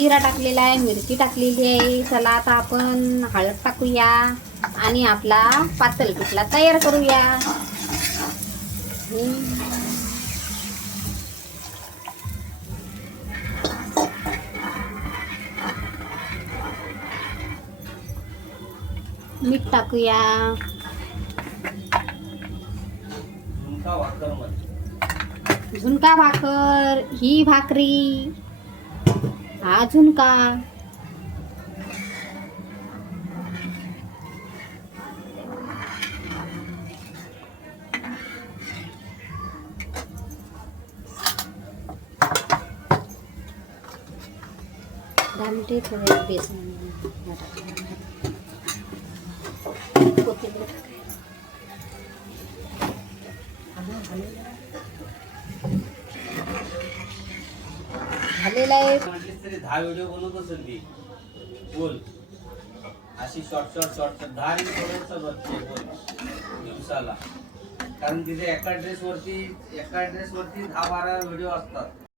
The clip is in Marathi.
जिरा टाकलेला आहे, मिरची टाकलेली आहे. चला आता आपण हळद टाकूया आणि आपला पातळ पिठला तयार करूया. मीठ टाकूया. झुणका भाकर, ही भाकरी, हा झुणका. घालते थोडे बेसन, झालेला आहे. 10 व्हिडिओ बनवत असेल ती बोल अशी शॉर्ट 10 रील्स बघते बोल दिवसाला. कारण तिथे एका ड्रेसवरती 10-12 व्हिडिओ असतात.